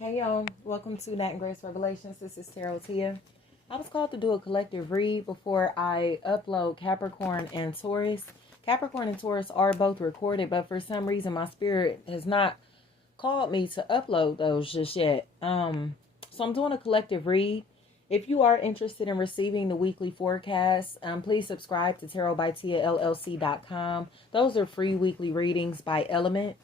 Hey y'all, welcome to Nat and Grace Revelations. This is Tarot Tia. I was called to do a collective read before I upload Capricorn and Taurus. Capricorn and Taurus are both recorded, but for some reason my spirit has not called me to upload those just yet. So I'm doing a collective read. If you are interested in receiving the weekly forecast, please subscribe to tarotbytiallc.com. Those are free weekly readings by Element.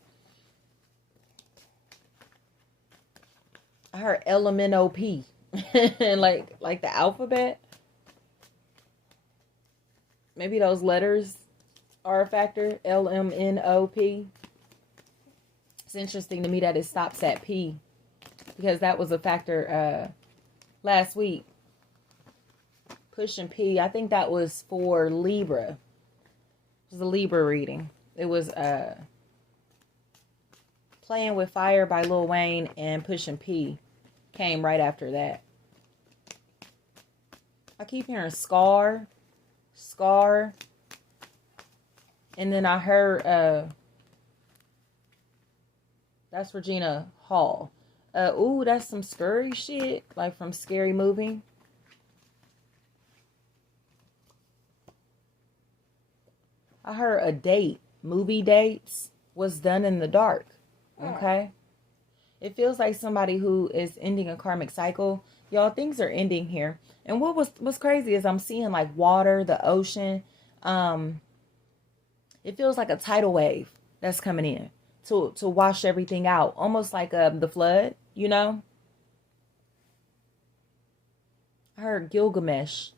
I heard Lmnop, like the alphabet. Maybe those letters are a factor. Lmnop. It's interesting to me that it stops at P, because that was a factor last week. Pushing P. I think that was for Libra. It was a Libra reading. It was Playing with Fire by Lil Wayne, and Pushing P came right after that. I keep hearing Scar. And then I heard that's Regina Hall. Ooh, that's some scary shit, like from Scary Movie. I heard a date. Movie dates was done in the dark. Okay. It feels like somebody who is ending a karmic cycle. Y'all, things are ending here. And what's crazy is I'm seeing like water, the ocean. It feels like a tidal wave that's coming in to wash everything out. Almost like the flood, you know? I heard Gilgamesh.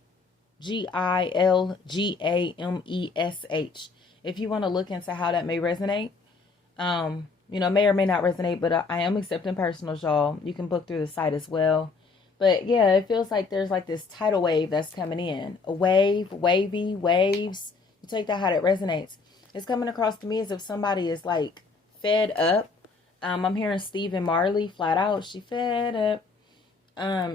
Gilgamesh. If you want to look into how that may resonate, you know, may or may not resonate, but I am accepting personals, y'all. You can book through the site as well. But yeah, it feels like there's like this tidal wave that's coming in. A wave, wavy, waves. You take that how that resonates. It's coming across to me as if somebody is like fed up. I'm hearing Stephen Marley flat out. She fed up.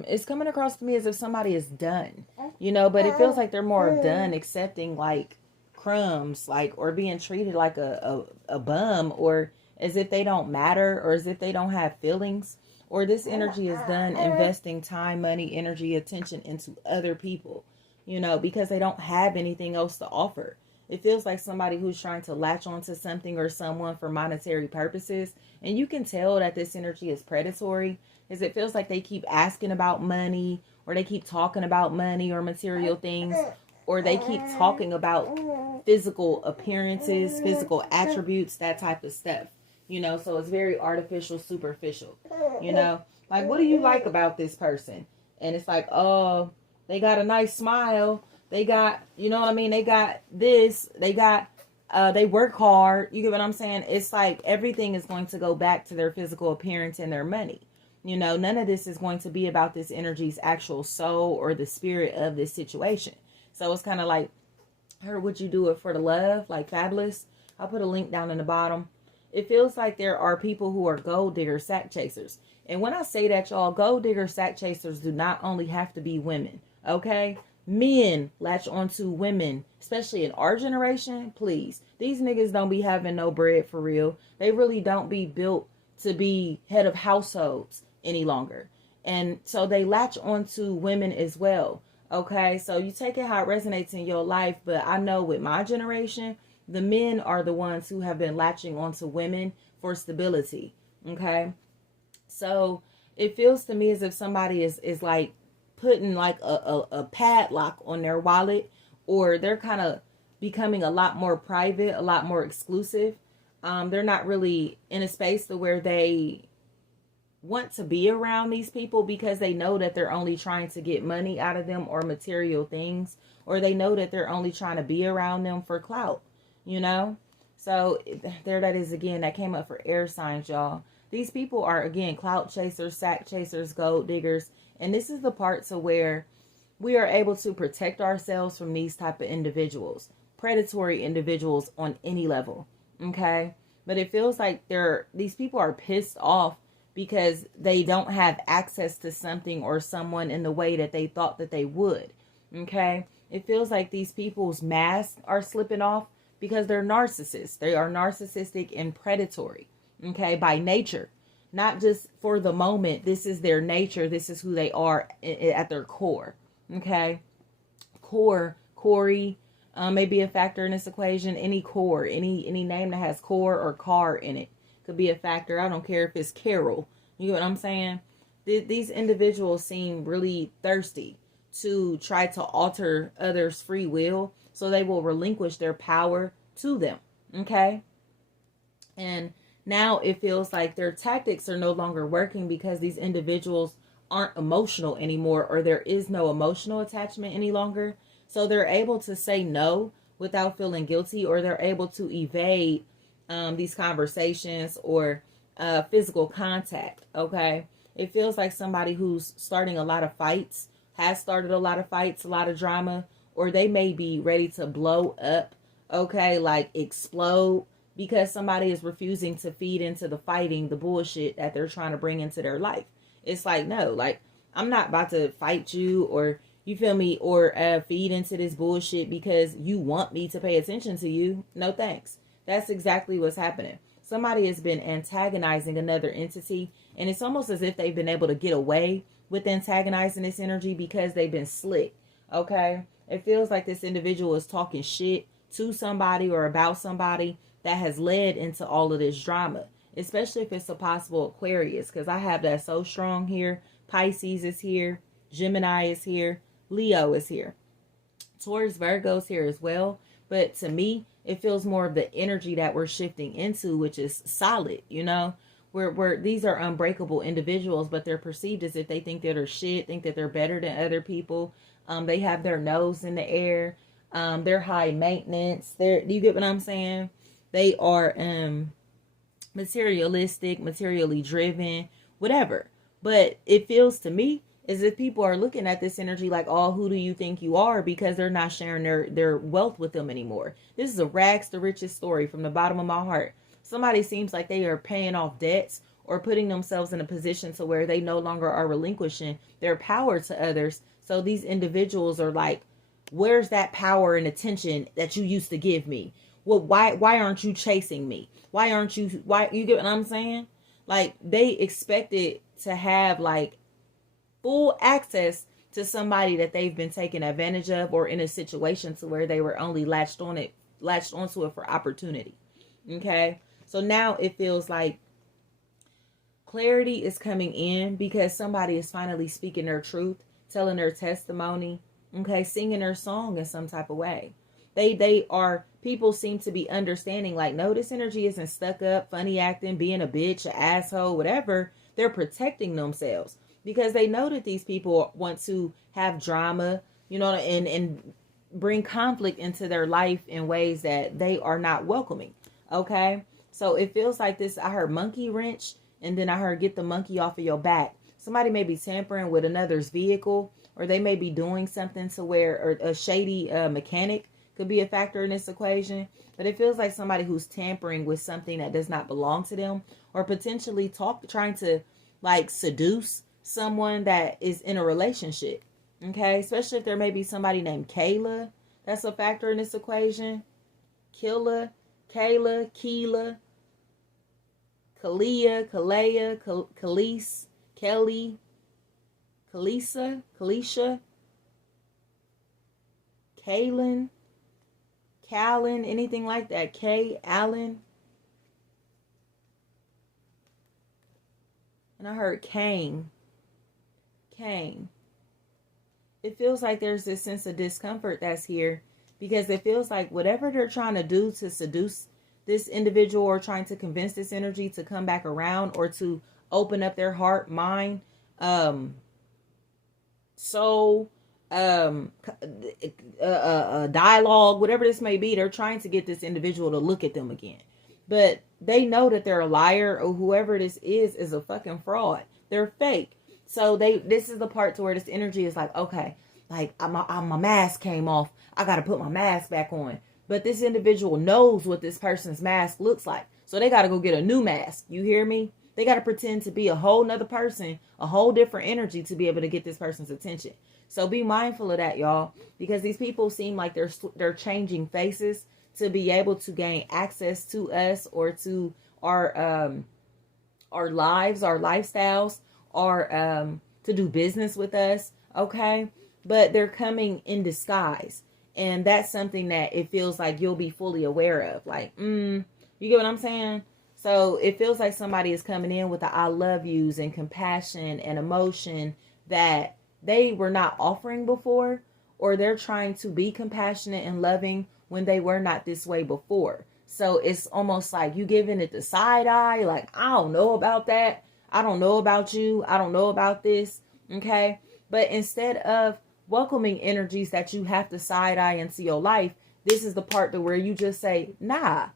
It's coming across to me as if somebody is done. You know, but it feels like they're more done accepting like crumbs, like, or being treated like a bum, or as if they don't matter, or as if they don't have feelings, or this energy is done investing time, money, energy, attention into other people, you know, because they don't have anything else to offer. It feels like somebody who's trying to latch onto something or someone for monetary purposes. And you can tell that this energy is predatory, because it feels like they keep asking about money, or they keep talking about money or material things, or they keep talking about physical appearances, physical attributes, that type of stuff. You know, so it's very artificial, superficial. You know, like, what do you like about this person? And it's like, oh, they got a nice smile. They got, you know what I mean? They got this. They got, they work hard. You get what I'm saying? It's like everything is going to go back to their physical appearance and their money. You know, none of this is going to be about this energy's actual soul or the spirit of this situation. So it's kind of like, her, would you do it for the love? Like Fabolous. I'll put a link down in the bottom. It feels like there are people who are gold digger sack chasers. And when I say that, y'all, gold digger sack chasers do not only have to be women, okay? Men latch onto women, especially in our generation, please. These niggas don't be having no bread for real. They really don't be built to be head of households any longer. And so they latch onto women as well, okay? So you take it how it resonates in your life, but I know with my generation, the men are the ones who have been latching onto women for stability. Okay. So it feels to me as if somebody is like putting like a padlock on their wallet, or they're kind of becoming a lot more private, a lot more exclusive. They're not really in a space to where they want to be around these people, because they know that they're only trying to get money out of them or material things, or they know that they're only trying to be around them for clout. You know, so there that is again, that came up for air signs, y'all. These people are, again, clout chasers, sack chasers, gold diggers. And this is the part to where we are able to protect ourselves from these type of individuals, predatory individuals on any level. Okay. But it feels like these people are pissed off because they don't have access to something or someone in the way that they thought that they would. Okay. It feels like these people's masks are slipping off, because they're narcissists. They are narcissistic and predatory, okay, by nature. not just for the moment. This is their nature. This is who they are at their core. Okay. Corey, may be a factor in this equation. Any core, any name that has core or car in it could be a factor. I don't care if it's Carol. You know what I'm saying? These individuals seem really thirsty to try to alter others' free will, so they will relinquish their power to them. Okay? And now it feels like their tactics are no longer working because these individuals aren't emotional anymore, or there is no emotional attachment any longer. So they're able to say no without feeling guilty, or they're able to evade these conversations or physical contact. Okay. It feels like somebody who's starting a lot of fights, has started a lot of fights, a lot of drama, or they may be ready to blow up. Okay. Like explode, because somebody is refusing to feed into the fighting, the bullshit that they're trying to bring into their life. It's like, no, like, I'm not about to fight you, or you feel me, or feed into this bullshit because you want me to pay attention to you. No thanks. That's exactly what's happening. Somebody has been antagonizing another entity, and it's almost as if they've been able to get away with antagonizing this energy because they've been slick. Okay? It feels like this individual is talking shit to somebody or about somebody that has led into all of this drama, especially if it's a possible Aquarius, because I have that so strong here. Pisces is here. Gemini is here. Leo is here. Taurus, Virgo's here as well. But to me, it feels more of the energy that we're shifting into, which is solid, you know, where these are unbreakable individuals, but they're perceived as if they think that they're shit, think that they're better than other people. They have their nose in the air. They're high maintenance. Do you get what I'm saying? They are materialistic, materially driven, whatever. But it feels to me as if people are looking at this energy like, oh, who do you think you are? Because they're not sharing their wealth with them anymore. This is a rags to riches story from the bottom of my heart. Somebody seems like they are paying off debts or putting themselves in a position to where they no longer are relinquishing their power to others. So these individuals are like, where's that power and attention that you used to give me? Well, why aren't you chasing me? Why you get what I'm saying? Like, they expected to have like full access to somebody that they've been taken advantage of, or in a situation to where they were only latched onto it for opportunity. Okay. So now it feels like clarity is coming in because somebody is finally speaking their truth, telling their testimony, okay, singing their song in some type of way. People seem to be understanding, like, no, this energy isn't stuck up, funny acting, being a bitch, an asshole, whatever. They're protecting themselves because they know that these people want to have drama, you know, and bring conflict into their life in ways that they are not welcoming. Okay. So it feels like this. I heard monkey wrench, and then I heard get the monkey off of your back. Somebody may be tampering with another's vehicle, or they may be doing something to where, or a shady mechanic could be a factor in this equation. But it feels like somebody who's tampering with something that does not belong to them, or potentially trying to like seduce someone that is in a relationship. Okay. Especially if there may be somebody named Kayla. That's a factor in this equation. Kayla, Keela, Kalia, Khalees, Kelly, Kalisha, Kaylin, Callan, anything like that. Kay, Allen. And I heard Kane. It feels like there's this sense of discomfort that's here because it feels like whatever they're trying to do to seduce this individual, or trying to convince this energy to come back around, or to open up their heart, mind, soul, dialogue, whatever this may be, they're trying to get this individual to look at them again. But they know that they're a liar, or whoever this is a fucking fraud. They're fake. So this is the part to where this energy is like, okay, like my mask came off. I got to put my mask back on. But this individual knows what this person's mask looks like. So they got to go get a new mask. You hear me? They got to pretend to be a whole nother person, a whole different energy to be able to get this person's attention. So be mindful of that, y'all, because these people seem like they're changing faces to be able to gain access to us, or to our our lives, our lifestyles, our to do business with us, okay? But they're coming in disguise. And that's something that it feels like you'll be fully aware of. Like, you get what I'm saying? So it feels like somebody is coming in with the I love yous and compassion and emotion that they were not offering before, or they're trying to be compassionate and loving when they were not this way before. So it's almost like you giving it the side eye, like, I don't know about that. I don't know about you. I don't know about this. Okay. But instead of welcoming energies that you have to side eye into your life, this is the part to where you just say, nah.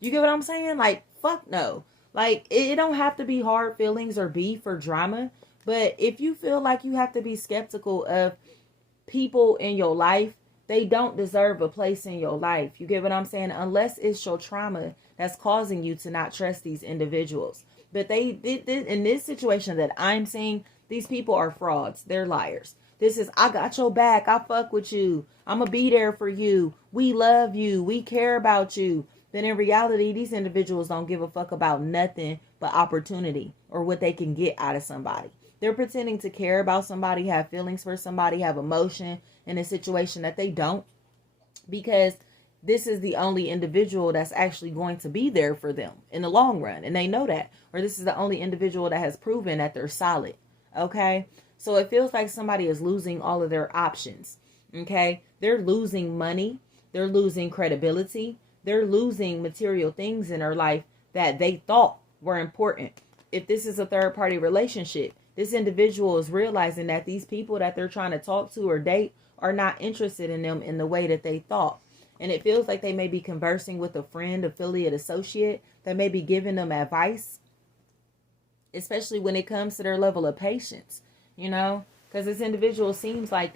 You get what I'm saying? Like, fuck no. Like, it don't have to be hard feelings or beef or drama. But if you feel like you have to be skeptical of people in your life, they don't deserve a place in your life. You get what I'm saying? Unless it's your trauma that's causing you to not trust these individuals. But they did in this situation that I'm seeing, these people are frauds. They're liars. This is, I got your back. I fuck with you. I'm going to be there for you. We love you. We care about you. Then in reality, these individuals don't give a fuck about nothing but opportunity or what they can get out of somebody. They're pretending to care about somebody, have feelings for somebody, have emotion in a situation that they don't, because this is the only individual that's actually going to be there for them in the long run. And they know that. Or this is the only individual that has proven that they're solid. Okay? So it feels like somebody is losing all of their options. Okay? They're losing money. They're losing credibility. They're losing material things in their life that they thought were important. If this is a third party relationship, this individual is realizing that these people that they're trying to talk to or date are not interested in them in the way that they thought. And it feels like they may be conversing with a friend, affiliate, associate that may be giving them advice, especially when it comes to their level of patience, you know, because this individual seems like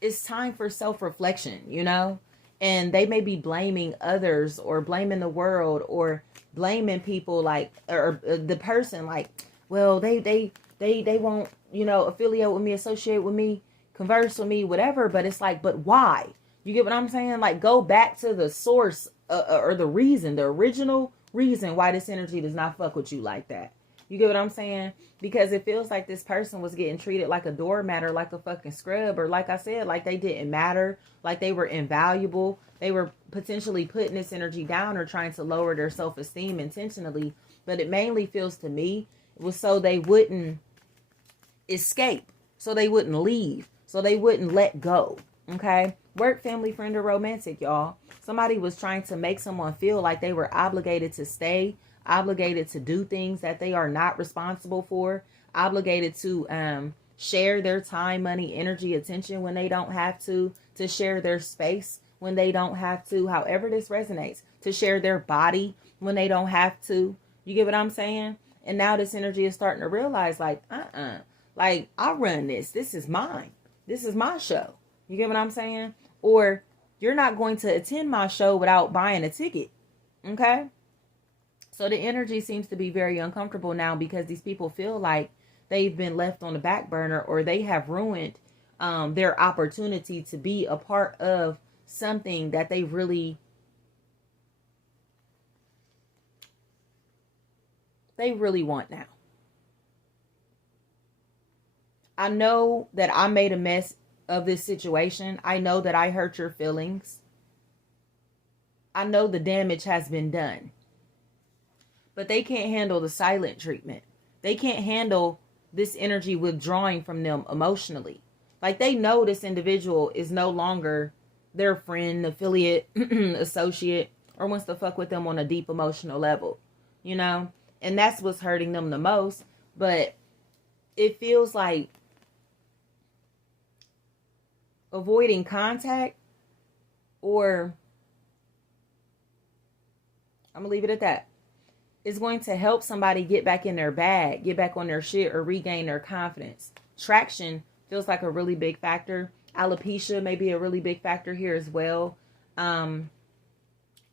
it's time for self-reflection, you know, and they may be blaming others or blaming the world or blaming people, like, or the person, like, well, they won't, you know, affiliate with me, associate with me, converse with me, whatever. But it's like, but why? You get what I'm saying? Like, go back to the source or the reason, the original reason why this energy does not fuck with you like that. You get what I'm saying? Because it feels like this person was getting treated like a doormat or like a fucking scrub, or like I said, like they didn't matter, like they were invaluable. They were potentially putting this energy down or trying to lower their self-esteem intentionally. But it mainly feels to me it was so they wouldn't escape, so they wouldn't leave, so they wouldn't let go. Okay? Work, family, friend, or romantic, y'all. Somebody was trying to make someone feel like they were obligated to stay, obligated to do things that they are not responsible for, obligated to share their time, money, energy, attention when they don't have to share their space when they don't have to, however this resonates, to share their body when they don't have to. You get what I'm saying? And now this energy is starting to realize, like, like, I run this. This is mine. This is my show. You get what I'm saying? Or you're not going to attend my show without buying a ticket. Okay? So the energy seems to be very uncomfortable now because these people feel like they've been left on the back burner, or they have ruined their opportunity to be a part of something that they really want now. I know that I made a mess of this situation. I know that I hurt your feelings. I know the damage has been done. But they can't handle the silent treatment. They can't handle this energy withdrawing from them emotionally. Like, they know this individual is no longer their friend, affiliate, associate, or wants to fuck with them on a deep emotional level, you know? And that's what's hurting them the most. But it feels like avoiding contact, or I'm gonna leave it at that, is going to help somebody get back in their bag, get back on their shit, or regain their confidence. Traction feels like a really big factor. Alopecia may be a really big factor here as well.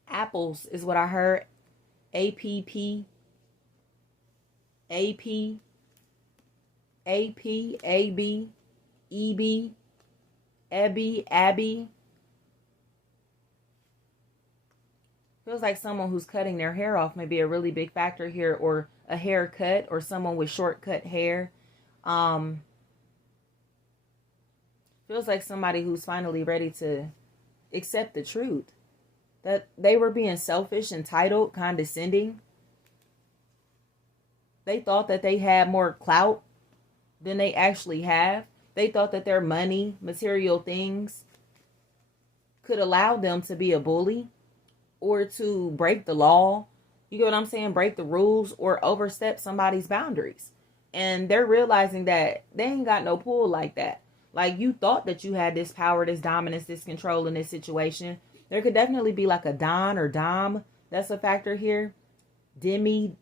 Apples is what I heard. APP, AP, AP, AB, EB, Ebby, Abby. Feels like someone who's cutting their hair off may be a really big factor here, or a haircut, or someone with shortcut hair. Feels like somebody who's finally ready to accept the truth. That they were being selfish, entitled, condescending. They thought that they had more clout than they actually have. They thought that their money, material things, could allow them to be a bully or to break the law. You get what I'm saying? Break the rules or overstep somebody's boundaries. And they're realizing that they ain't got no pull like that. Like, you thought that you had this power, this dominance, this control in this situation. There could definitely be like a Don or Dom. That's a factor here. Dema,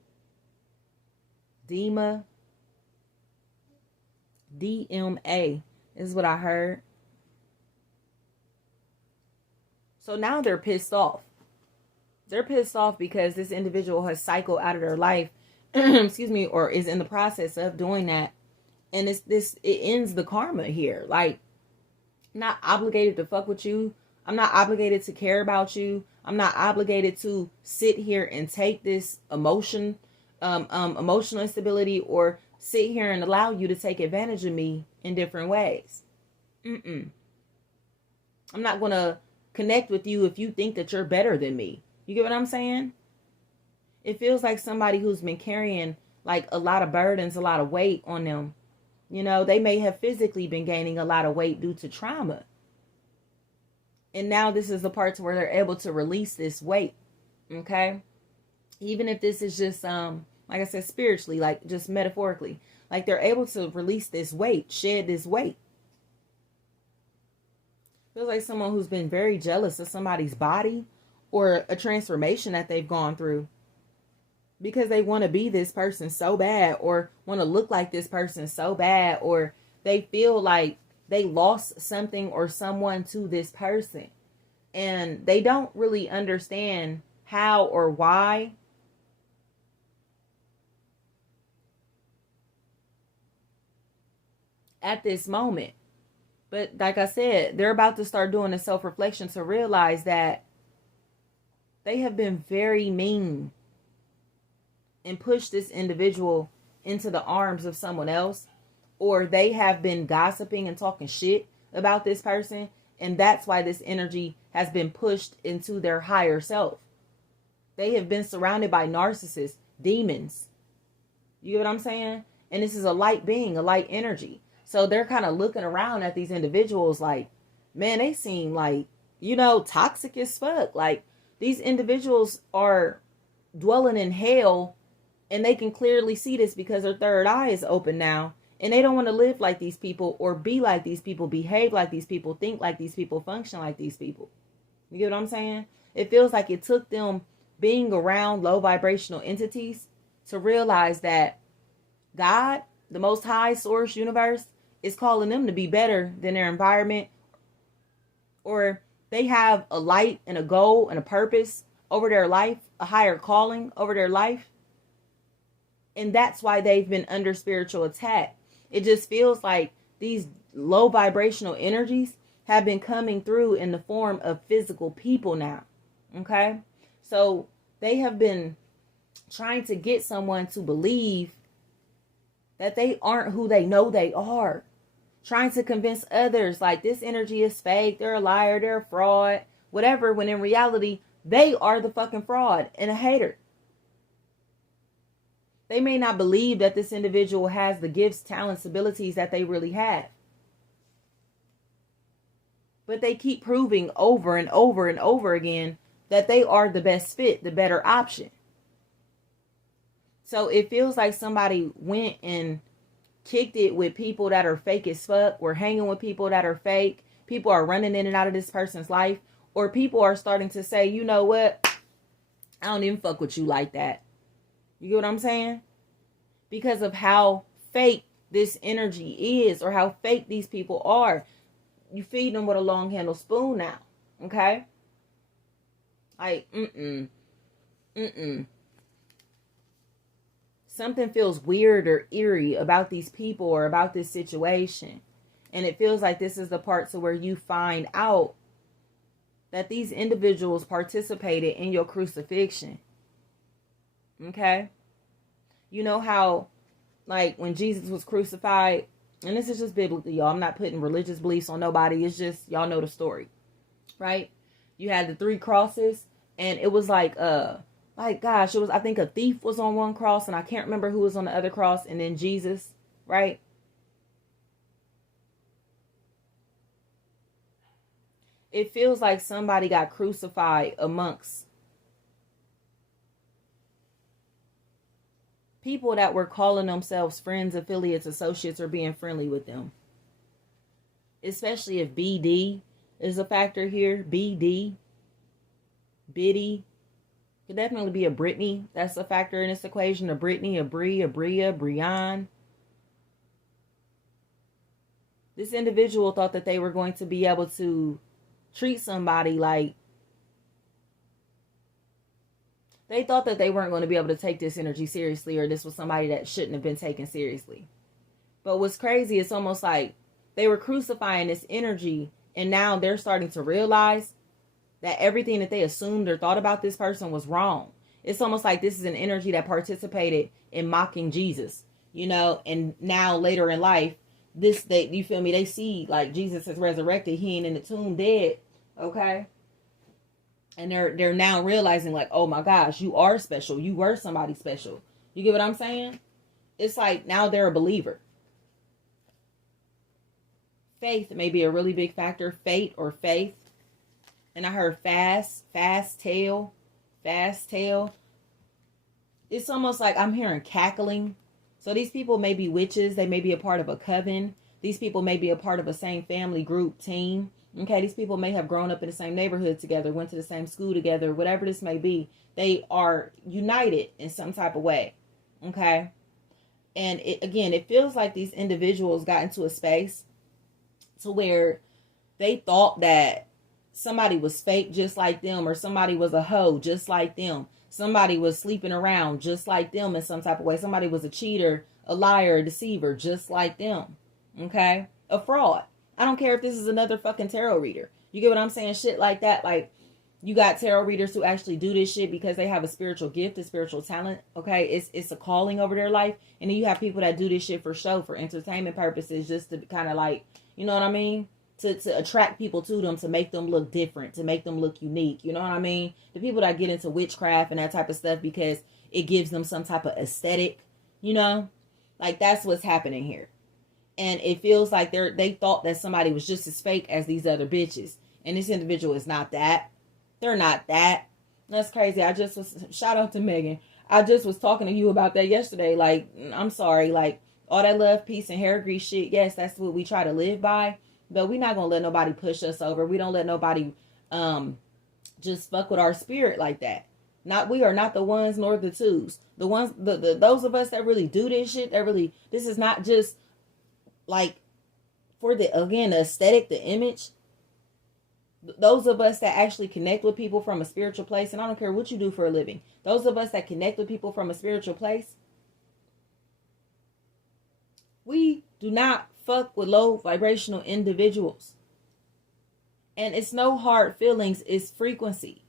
DMA is what I heard. So now they're pissed off. They're pissed off because this individual has cycled out of their life, excuse me, or is in the process of doing that. And it ends the karma here. Like, I'm not obligated to fuck with you. I'm not obligated to care about you. I'm not obligated to sit here and take this emotional instability, or sit here and allow you to take advantage of me in different ways. I'm not going to connect with you if you think that you're better than me. You get what I'm saying? It feels like somebody who's been carrying like a lot of burdens, a lot of weight on them. You know, they may have physically been gaining a lot of weight due to trauma. And now this is the part where they're able to release this weight. Okay? Even if this is just, like I said, spiritually, like just metaphorically. Like, they're able to release this weight, shed this weight. Feels like someone who's been very jealous of somebody's body or a transformation that they've gone through, because they want to be this person so bad, or want to look like this person so bad, or they feel like they lost something or someone to this person, and they don't really understand how or why. At this moment. But like I said, they're about to start doing a self-reflection to realize that they have been very mean and pushed this individual into the arms of someone else, or they have been gossiping and talking shit about this person, and that's why this energy has been pushed into their higher self. They have been surrounded by narcissists, demons. You know what I'm saying? And this is a light being, a light energy. So they're kind of looking around at these individuals like, man, they seem like, you know, toxic as fuck. Like, these individuals are dwelling in hell, and they can clearly see this because their third eye is open now. And they don't want to live like these people, or be like these people, behave like these people, think like these people, function like these people. You get what I'm saying? It feels like it took them being around low vibrational entities to realize that God, the Most High Source, universe, is calling them to be better than their environment, or they have a light and a goal and a purpose over their life, a higher calling over their life. And that's why they've been under spiritual attack. It just feels like these low vibrational energies have been coming through in the form of physical people now. Okay? So they have been trying to get someone to believe that they aren't who they know they are. Trying to convince others like this energy is fake, they're a liar, they're a fraud, whatever, when in reality, they are the fucking fraud and a hater. They may not believe that this individual has the gifts, talents, abilities that they really have. But they keep proving over and over and over again that they are the best fit, the better option. So it feels like somebody went and kicked it with people that are fake as fuck. We're hanging with people that are fake. People are running in and out of this person's life. Or people are starting to say, you know what? I don't even fuck with you like that. You get what I'm saying? Because of how fake this energy is, or how fake these people are. You feed them with a long handle spoon now. Okay? Like, something feels weird or eerie about these people or about this situation. And it feels like this is the part to where you find out that these individuals participated in your crucifixion. Okay? You know how, like, when Jesus was crucified, and this is just biblically, y'all. I'm not putting religious beliefs on nobody. It's just, y'all know the story. Right? You had the 3 crosses, and it was like gosh, it was, I think a thief was on one cross, and I can't remember who was on the other cross, and then Jesus, right? It feels like somebody got crucified amongst people that were calling themselves friends, affiliates, associates, or being friendly with them. Especially if BD is a factor here. BD. Biddy. Could definitely be a Brittany. That's a factor in this equation. A Brittany, a Bree, a Bria, Brian. This individual thought that they were going to be able to treat somebody like, they thought that they weren't going to be able to take this energy seriously, or this was somebody that shouldn't have been taken seriously. But what's crazy, it's almost like they were crucifying this energy, and now they're starting to realize that everything that they assumed or thought about this person was wrong. It's almost like this is an energy that participated in mocking Jesus, you know, and now later in life, you feel me, they see like Jesus is resurrected, he ain't in the tomb dead, okay? And they're now realizing like, oh my gosh, you are special. You were somebody special. You get what I'm saying? It's like now they're a believer. Faith may be a really big factor. Fate or faith. And I heard fast tail. It's almost like I'm hearing cackling. So these people may be witches. They may be a part of a coven. These people may be a part of a same family group, team. Okay, these people may have grown up in the same neighborhood together, went to the same school together, whatever this may be. They are united in some type of way. Okay. And it feels like these individuals got into a space to where they thought that somebody was fake just like them, or somebody was a hoe just like them. Somebody was sleeping around just like them in some type of way. Somebody was a cheater, a liar, a deceiver just like them. Okay? A fraud. I don't care if this is another fucking tarot reader. You get what I'm saying? Shit like that. Like, you got tarot readers who actually do this shit because they have a spiritual gift, a spiritual talent. Okay? It's a calling over their life. And then you have people that do this shit for show, for entertainment purposes, just to kind of like, you know what I mean? To attract people to them, to make them look different, to make them look unique. You know what I mean? The people that get into witchcraft and that type of stuff because it gives them some type of aesthetic, you know? Like, that's what's happening here. And it feels like they thought that somebody was just as fake as these other bitches. And this individual is not that. They're not that. That's crazy. Shout out to Megan. I just was talking to you about that yesterday. Like, I'm sorry. Like, all that love, peace, and hair grease shit. Yes, that's what we try to live by. But we're not going to let nobody push us over. We don't let nobody just fuck with our spirit like that. We are not the ones nor the twos. The ones, those of us that really do this shit, this is not just like for the aesthetic, the image. Those of us that actually connect with people from a spiritual place, and I don't care what you do for a living, those of us that connect with people from a spiritual place, we do not fuck with low vibrational individuals. And it's no hard feelings, it's frequency.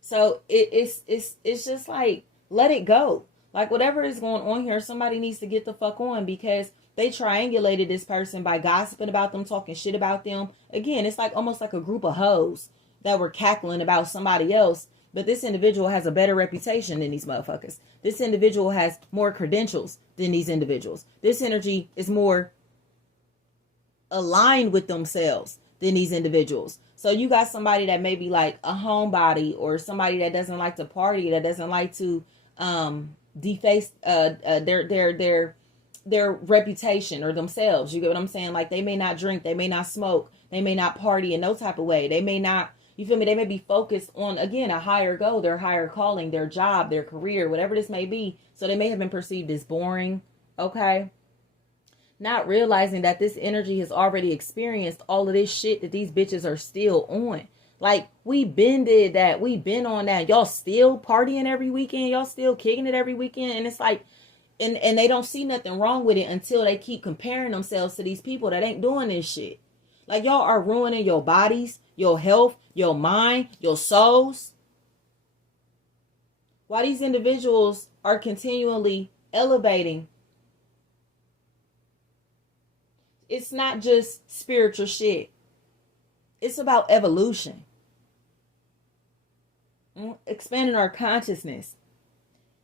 So it's just like, let it go. Like, whatever is going on here, somebody needs to get the fuck on, because they triangulated this person by gossiping about them, talking shit about them. Again, it's like almost like a group of hoes that were cackling about somebody else. But this individual has a better reputation than these motherfuckers. This individual has more credentials than these individuals. This energy is more aligned with themselves than these individuals. So you got somebody that may be like a homebody, or somebody that doesn't like to party, that doesn't like to deface their reputation or themselves. You get what I'm saying? Like, they may not drink, they may not smoke, they may not party in no type of way. They may not, you feel me? They may be focused on, again, a higher goal, their higher calling, their job, their career, whatever this may be. So they may have been perceived as boring. Okay. Not realizing that this energy has already experienced all of this shit that these bitches are still on. Like, we been did that. We been on that. Y'all still partying every weekend. Y'all still kicking it every weekend. And it's like, and they don't see nothing wrong with it until they keep comparing themselves to these people that ain't doing this shit. Like, y'all are ruining your bodies. your health, your mind, your souls. While these individuals are continually elevating, it's not just spiritual shit. It's about evolution. Expanding our consciousness.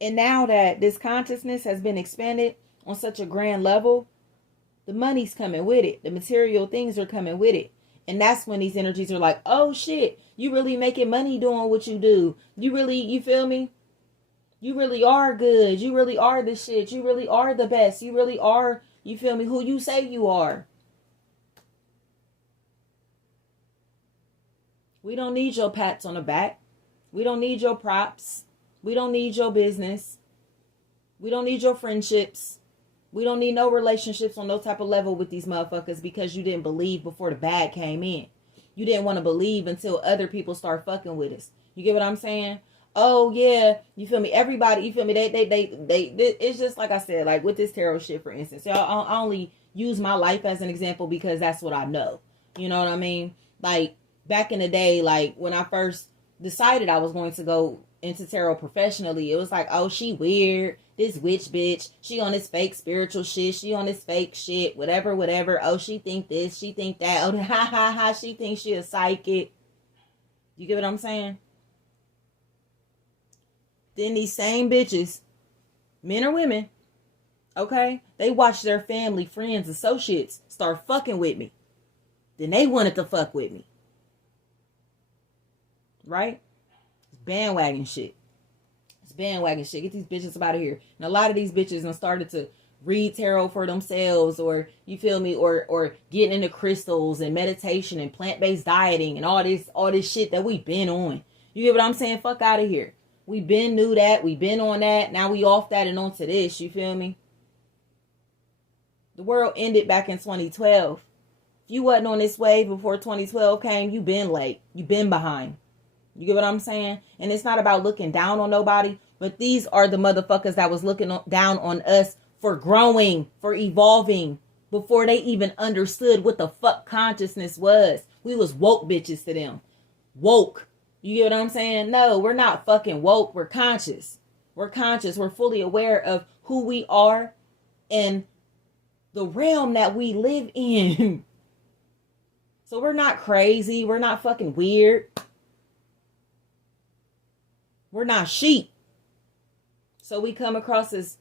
And now that this consciousness has been expanded on such a grand level, the money's coming with it. The material things are coming with it. And that's when these energies are like, oh shit, you really making money doing what you do. You really, you feel me? You really are good. You really are the shit. You really are the best. You really are, you feel me, who you say you are. We don't need your pats on the back. We don't need your props. We don't need your business. We don't need your friendships. We don't need no relationships on no type of level with these motherfuckers because you didn't believe before the bag came in. You didn't want to believe until other people start fucking with us. You get what I'm saying? Oh yeah, you feel me? Everybody, you feel me? They it's just like I said, like with this tarot shit, for instance. Y'all, I only use my life as an example because that's what I know. You know what I mean? Like back in the day, like when I first decided I was going to go into tarot professionally, it was like, oh, she weird. This witch bitch, she on this fake spiritual shit. She on this fake shit, whatever. Oh, she think this, she think that. Oh, ha ha ha, she thinks she a psychic. You get what I'm saying? Then these same bitches, men or women, okay, they watch their family, friends, associates start fucking with me. Then they wanted to fuck with me. Right? It's bandwagon shit. Bandwagon shit. Get these bitches up out of here. And a lot of these bitches have started to read tarot for themselves, or you feel me, or getting into crystals and meditation and plant-based dieting and all this shit that we been on. You get what I'm saying? Fuck out of here. We been knew that. We been on that. Now we off that and onto this. You feel me? The world ended back in 2012. If you wasn't on this wave before 2012 came, you been late. You been behind. You get what I'm saying? And it's not about looking down on nobody, but these are the motherfuckers that was looking down on us for growing, for evolving, before they even understood what the fuck consciousness was. We was woke bitches to them. Woke. You get what I'm saying? No, we're not fucking woke. We're conscious. We're conscious. We're fully aware of who we are and the realm that we live in. So we're not crazy. We're not fucking weird. We're not sheep. So we come across as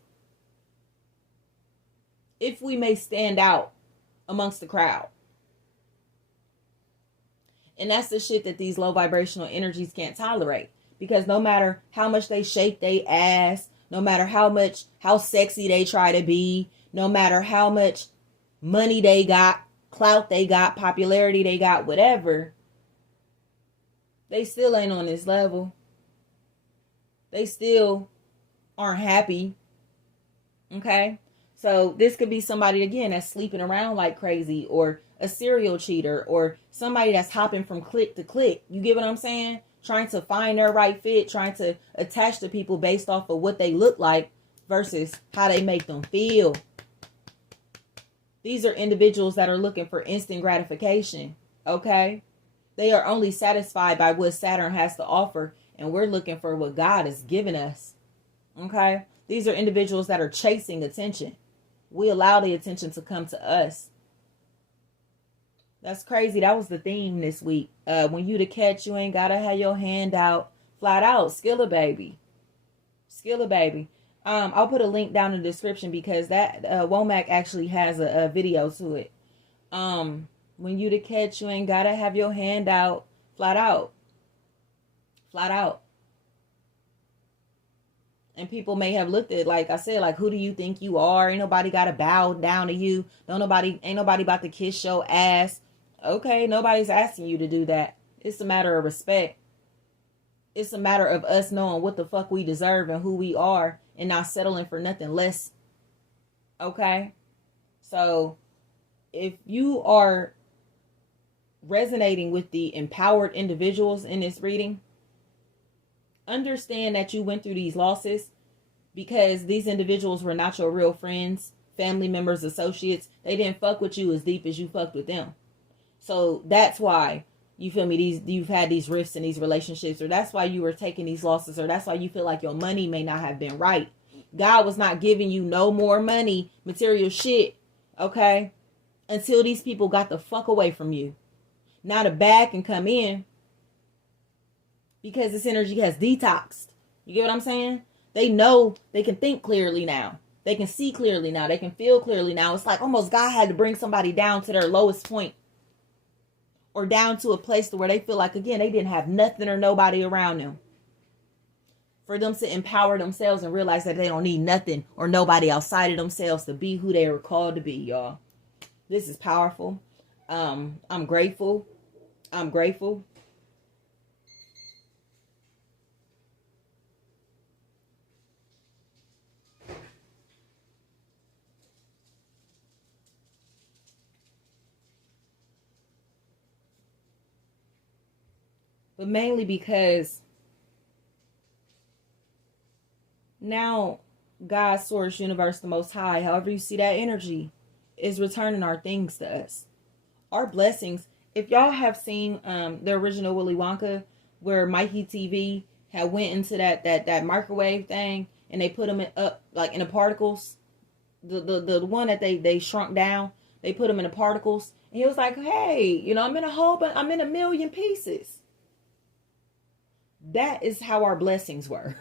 if we may stand out amongst the crowd. And that's the shit that these low vibrational energies can't tolerate. Because no matter how much they shake they ass, no matter how sexy they try to be, no matter how much money they got, clout they got, popularity they got, whatever, they still ain't on this level. They still aren't happy. Okay? So this could be somebody, again, that's sleeping around like crazy, or a serial cheater, or somebody that's hopping from clique to clique. You get what I'm saying? Trying to find their right fit, trying to attach to people based off of what they look like versus how they make them feel. These are individuals that are looking for instant gratification. Okay? They are only satisfied by what Saturn has to offer. And we're looking for what God has given us. Okay? These are individuals that are chasing attention. We allow the attention to come to us. That's crazy. That was the theme this week. When you the catch, you ain't gotta have your hand out. Flat out. Skilla baby. Skilla baby. I'll put a link down in the description because that Womack actually has a video to it. When you the catch, you ain't gotta have your hand out. Flat out. Flat out. And people may have looked at, like I said, like, who do you think you are? Ain't nobody got to bow down to you. Ain't nobody about to kiss your ass. Okay, nobody's asking you to do that. It's a matter of respect. It's a matter of us knowing what the fuck we deserve and who we are and not settling for nothing less. Okay? So, if you are resonating with the empowered individuals in this reading, understand that you went through these losses because these individuals were not your real friends, family members, associates. They didn't fuck with you as deep as you fucked with them. So that's why you feel me, you've had these rifts in these relationships, or that's why you were taking these losses, or that's why you feel like your money may not have been right. God was not giving you no more money, material shit, okay, until these people got the fuck away from you. Now the bag can come in because this energy has detoxed. You get what I'm saying? They know they can think clearly now. They can see clearly now. They can feel clearly now. It's like almost God had to bring somebody down to their lowest point, or down to a place to where they feel like, again, they didn't have nothing or nobody around them, for them to empower themselves and realize that they don't need nothing or nobody outside of themselves to be who they were called to be, y'all. This is powerful. I'm grateful. I'm grateful. But mainly because now God, Source, Universe, the Most High, however you see that energy, is returning our things to us. Our blessings. If y'all have seen the original Willy Wonka, where Mikey TV had went into that microwave thing, and they put them up like in the particles, the one that they shrunk down, they put them in the particles, and he was like, hey, I'm in a million pieces. That is how our blessings were.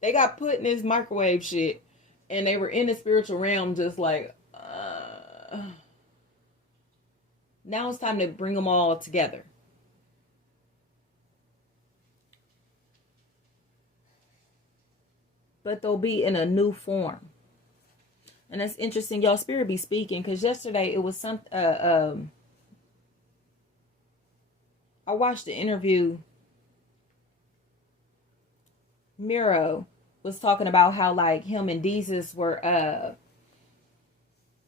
They got put in this microwave shit, and they were in the spiritual realm just like, now it's time to bring them all together. But they'll be in a new form. And that's interesting. Y'all, Spirit be speaking, because yesterday it was some, I watched the interview. Mero was talking about how like him and Jesus were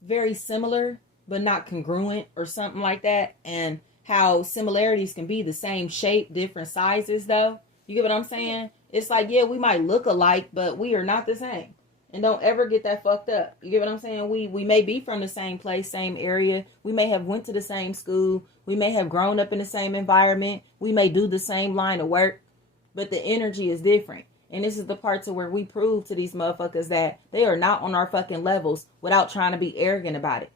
very similar but not congruent or something like that, and how similarities can be the same shape, different sizes though. You get what I'm saying? It's like, yeah, we might look alike, but we are not the same. And don't ever get that fucked up. You get what I'm saying? We may be from the same place, same area. We may have went to the same school. We may have grown up in the same environment. We may do the same line of work, but the energy is different. And this is the part to where we prove to these motherfuckers that they are not on our fucking levels without trying to be arrogant about it.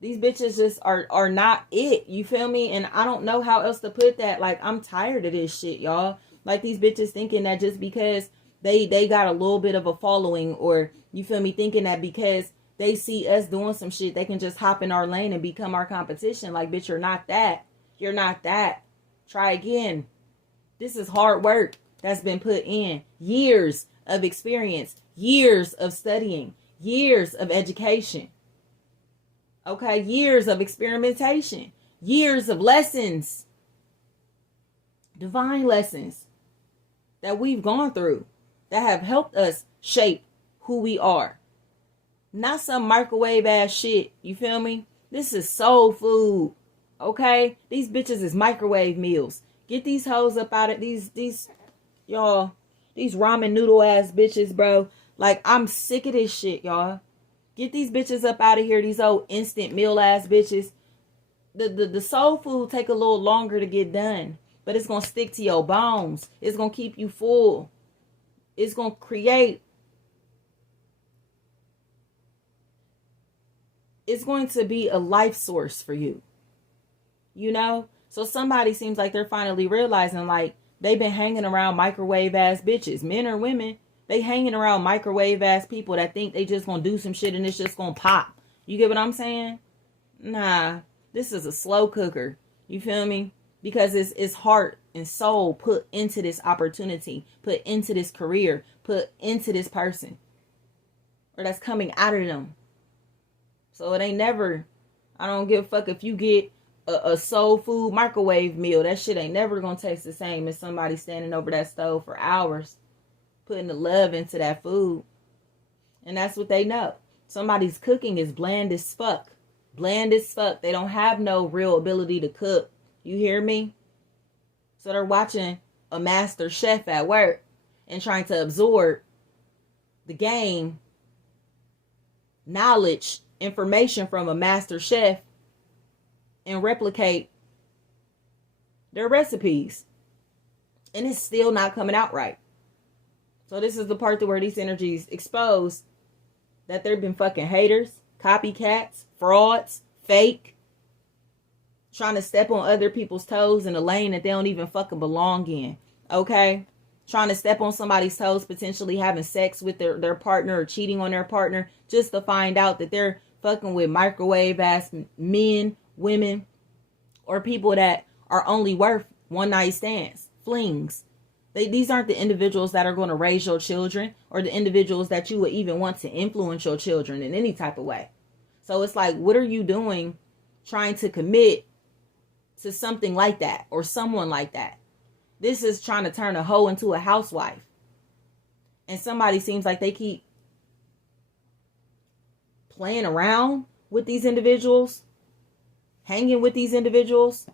These bitches just are not it. You feel me? And I don't know how else to put that. Like, I'm tired of this shit, y'all. Like, these bitches thinking that just because they got a little bit of a following, or, you feel me, thinking that because they see us doing some shit, they can just hop in our lane and become our competition. Like, bitch, you're not that. You're not that. Try again. This is hard work that's been put in. Years of experience, years of studying, years of education. Okay, years of experimentation, years of lessons, divine lessons that we've gone through that have helped us shape who we are. Not some microwave ass shit, you feel me? This is soul food, okay? These bitches is microwave meals. Get these hoes up out of these y'all, these ramen noodle ass bitches, bro. Like, I'm sick of this shit, y'all. Get these bitches up out of here, these old instant meal ass bitches. The soul food take a little longer to get done, but it's gonna stick to your bones. It's gonna keep you full. It's gonna create. It's going to be a life source for you. You know? So somebody seems like they're finally realizing, like, they've been hanging around microwave ass bitches, men or women. They hanging around microwave ass people that think they just gonna do some shit and it's just gonna pop. You get what I'm saying? Nah, this is a slow cooker. You feel me? Because it's heart and soul put into this opportunity, put into this career, put into this person, or that's coming out of them. So it ain't never, I don't give a fuck if you get a soul food microwave meal. That shit ain't never gonna taste the same as somebody standing over that stove for hours, putting the love into that food. And that's what they know. Somebody's cooking is bland as fuck. Bland as fuck. They don't have no real ability to cook. You hear me? So they're watching a master chef at work and trying to absorb the game, knowledge, information from a master chef and replicate They're recipes. And it's still not coming out right. So this is the part where these energies expose that they've been fucking haters, copycats, frauds, fake, trying to step on other people's toes in a lane that they don't even fucking belong in. Okay? Trying to step on somebody's toes, potentially having sex with their partner or cheating on their partner just to find out that they're fucking with microwave ass men, women, or people that are only worth one night stands, flings. These aren't the individuals that are going to raise your children or the individuals that you would even want to influence your children in any type of way. So it's like, what are you doing trying to commit to something like that or someone like that? This is trying to turn a hoe into a housewife. And somebody seems like they keep playing around with these individuals, hanging with these individuals,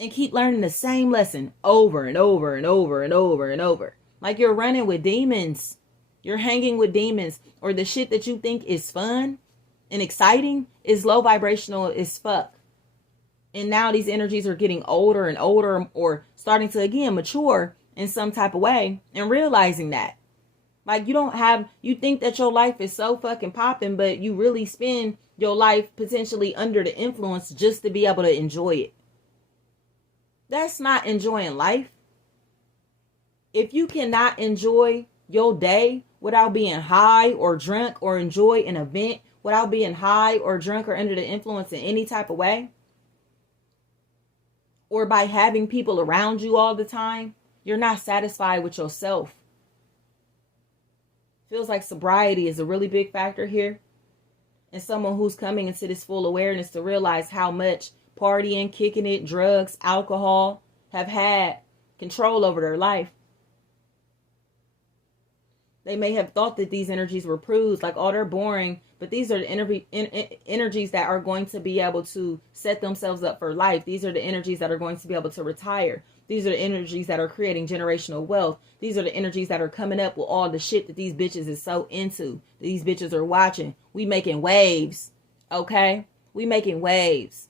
and keep learning the same lesson over and over and over and over and over. Like you're running with demons. You're hanging with demons. Or the shit that you think is fun and exciting is low vibrational as fuck. And now these energies are getting older and older, or starting to, again, mature in some type of way, and realizing that. Like you think that your life is so fucking popping, but you really spend your life potentially under the influence just to be able to enjoy it. That's not enjoying life. If you cannot enjoy your day without being high or drunk, or enjoy an event without being high or drunk or under the influence in any type of way, or by having people around you all the time, you're not satisfied with yourself. Feels like sobriety is a really big factor here. And someone who's coming into this full awareness to realize how much partying, kicking it, drugs, alcohol have had control over their life. They may have thought that these energies were prudes, like, oh, they're boring. But these are the energies that are going to be able to set themselves up for life. These are the energies that are going to be able to retire. These are the energies that are creating generational wealth. These are the energies that are coming up with all the shit that these bitches is so into. These bitches are watching. We making waves. Okay? We making waves.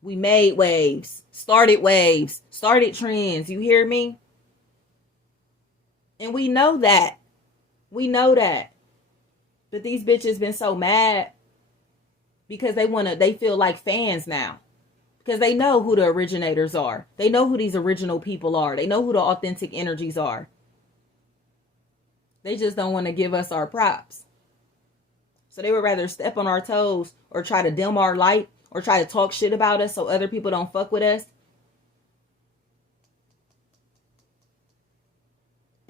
We made waves. Started trends. You hear me? And we know that. We know that. But these bitches been so mad because they feel like fans now. Because they know who the originators are. They know who these original people are. They know who the authentic energies are. They just don't want to give us our props. So they would rather step on our toes or try to dim our light or try to talk shit about us so other people don't fuck with us.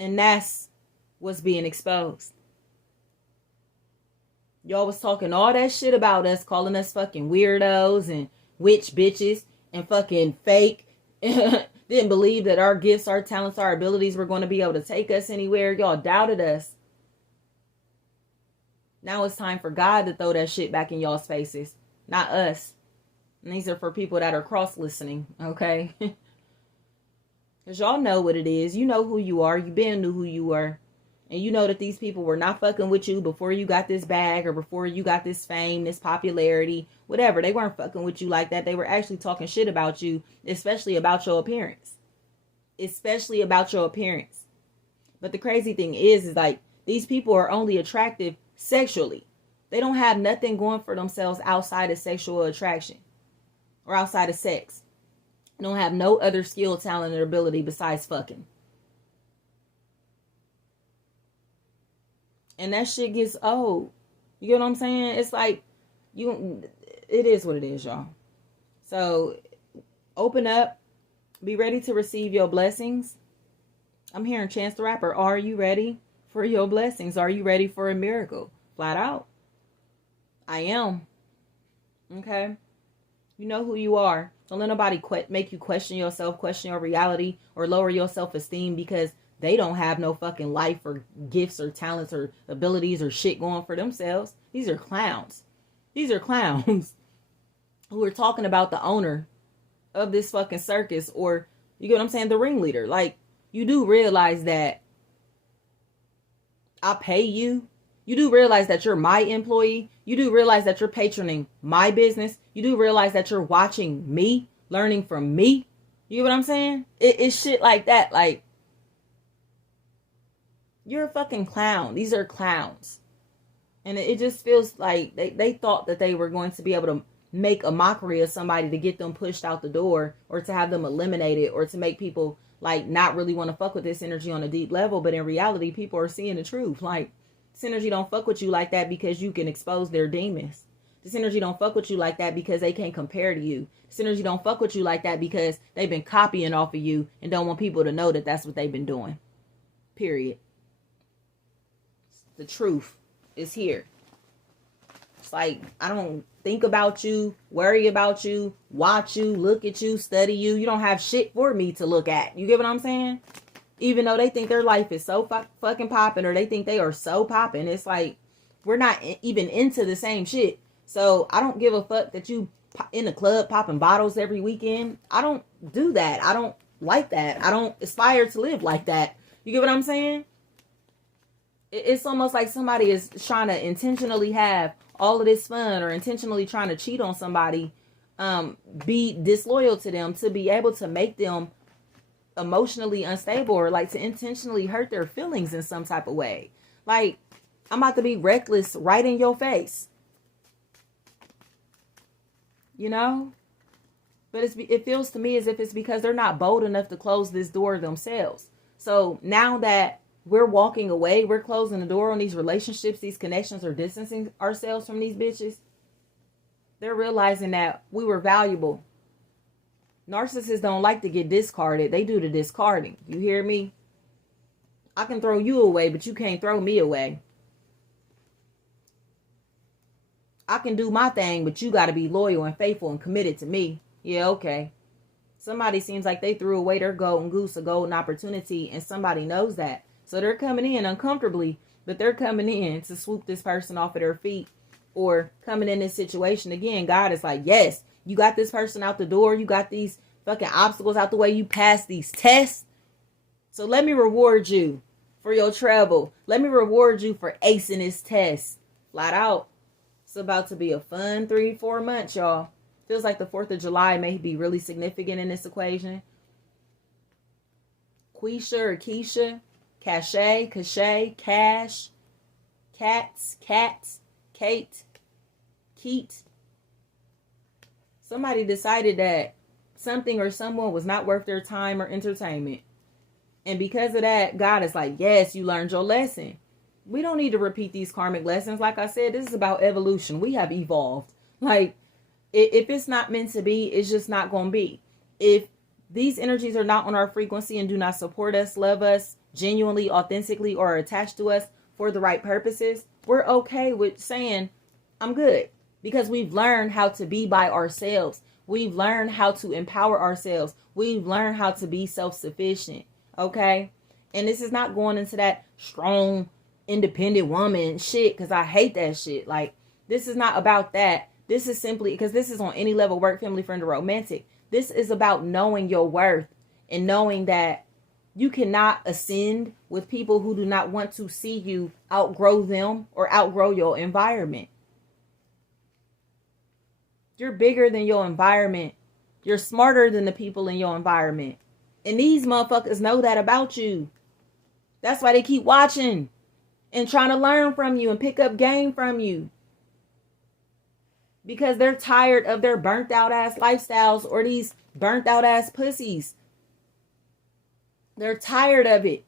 And that's what's being exposed. Y'all was talking all that shit about us, calling us fucking weirdos and witch bitches and fucking fake. Didn't believe that our gifts, our talents, our abilities were going to be able to take us anywhere. Y'all doubted us. Now it's time for God to throw that shit back in y'all's faces, not us. And these are for people that are cross-listening, okay? Because y'all know what it is. You know who you are. You been knew who you were. And you know that these people were not fucking with you before you got this bag or before you got this fame, this popularity, whatever. They weren't fucking with you like that. They were actually talking shit about you, especially about your appearance. Especially about your appearance. But the crazy thing is like, these people are only attractive sexually. They don't have nothing going for themselves outside of sexual attraction or outside of sex. They don't have no other skill, talent, or ability besides fucking. And that shit gets old. You get what I'm saying? It's like, it is what it is, y'all. So, open up. Be ready to receive your blessings. I'm hearing Chance the Rapper. Are you ready for your blessings? Are you ready for a miracle? Flat out. I am. Okay? You know who you are. Don't let nobody make you question yourself, question your reality, or lower your self-esteem because they don't have no fucking life or gifts or talents or abilities or shit going for themselves. These are clowns. These are clowns who are talking about the owner of this fucking circus, or, you get what I'm saying, the ringleader. Like, you do realize that I pay you. You do realize that you're my employee. You do realize that you're patroning my business. You do realize that you're watching me, learning from me. You know what I'm saying? It's shit like that. Like, you're a fucking clown. These are clowns. And it just feels like they thought that they were going to be able to make a mockery of somebody to get them pushed out the door, or to have them eliminated, or to make people like not really want to fuck with this energy on a deep level. But in reality, people are seeing the truth. Like, this energy don't fuck with you like that because you can expose their demons. This energy don't fuck with you like that because they can't compare to you. This energy don't fuck with you like that because they've been copying off of you and don't want people to know that that's what they've been doing. Period. The truth is here. It's like, I don't think about you, worry about you, watch you, look at you, study you. You don't have shit for me to look at. You get what I'm saying? Even though they think their life is so fucking popping, or they think they are so popping, it's like, we're not even into the same shit. So I don't give a fuck that you in the club popping bottles every weekend. I don't do that. I don't like that. I don't aspire to live like that. You get what I'm saying? It's almost like somebody is trying to intentionally have all of this fun, or intentionally trying to cheat on somebody, be disloyal to them, to be able to make them emotionally unstable, or like to intentionally hurt their feelings in some type of way. Like, I'm about to be reckless right in your face. You know? But it feels to me as if it's because they're not bold enough to close this door themselves. So now that we're walking away, we're closing the door on these relationships, these connections, or distancing ourselves from these bitches, they're realizing that we were valuable. Narcissists don't like to get discarded. They do the discarding. You hear me? I can throw you away, but you can't throw me away. I can do my thing, but you got to be loyal and faithful and committed to me. Yeah, okay. Somebody seems like they threw away their golden goose, a golden opportunity, and somebody knows that. So they're coming in uncomfortably, but they're coming in to swoop this person off of their feet, or coming in this situation. Again, God is like, yes, you got this person out the door. You got these fucking obstacles out the way. You passed these tests. So let me reward you for your trouble. Let me reward you for acing this test. Flat out. It's about to be a fun 3-4 months, y'all. Feels like the 4th of July may be really significant in this equation. Quisha or Keisha. Cachet, Cash, Cats, Kate, Keat. Somebody decided that something or someone was not worth their time or entertainment. And because of that, God is like, yes, you learned your lesson. We don't need to repeat these karmic lessons. Like I said, this is about evolution. We have evolved. Like, if it's not meant to be, it's just not going to be. If these energies are not on our frequency and do not support us, love us, genuinely, authentically, or are attached to us for the right purposes, we're okay with saying, I'm good. Because we've learned how to be by ourselves. We've learned how to empower ourselves. We've learned how to be self-sufficient. Okay? And this is not going into that strong, independent woman shit, because I hate that shit. Like, this is not about that. This is simply, because this is on any level, work, family, friend, or romantic. This is about knowing your worth and knowing that you cannot ascend with people who do not want to see you outgrow them or outgrow your environment. You're bigger than your environment. You're smarter than the people in your environment. And these motherfuckers know that about you. That's why they keep watching and trying to learn from you and pick up game from you. Because they're tired of their burnt out ass lifestyles or these burnt out ass pussies. They're tired of it.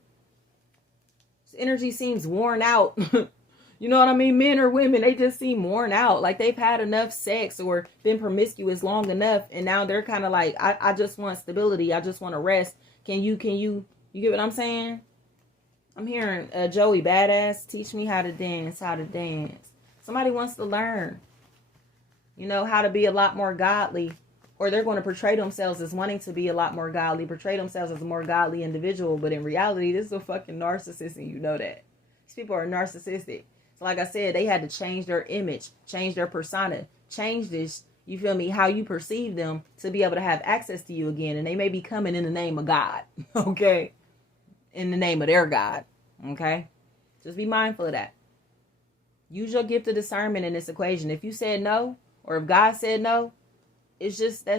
This energy seems worn out. You know what I mean? Men or women, they just seem worn out. Like they've had enough sex or been promiscuous long enough. And now they're kind of like, I just want stability. I just want to rest. You get what I'm saying? I'm hearing Joey Badass, teach me how to dance. Somebody wants to learn. You know, how to be a lot more godly. Or they're going to portray themselves as wanting to be a lot more godly. Portray themselves as a more godly individual. But in reality, this is a fucking narcissist and you know that. These people are narcissistic. So like I said, they had to change their image. Change their persona. Change this, you feel me, how you perceive them to be able to have access to you again. And they may be coming in the name of God. Okay? In the name of their God. Okay? Just be mindful of that. Use your gift of discernment in this equation. If you said no, or if God said no, that's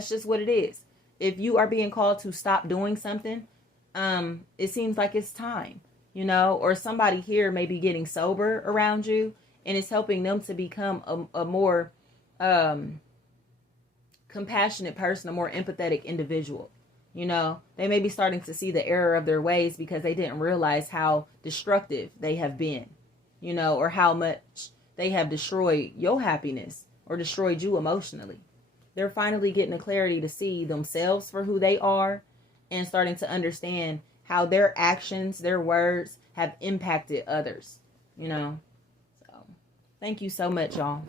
just what it is. If you are being called to stop doing something, it seems like it's time, you know, or somebody here may be getting sober around you, and it's helping them to become a more compassionate person, a more empathetic individual. You know, they may be starting to see the error of their ways because they didn't realize how destructive they have been, you know, or how much they have destroyed your happiness or destroyed you emotionally. They're finally getting the clarity to see themselves for who they are and starting to understand how their actions, their words have impacted others, you know. So, thank you so much, y'all.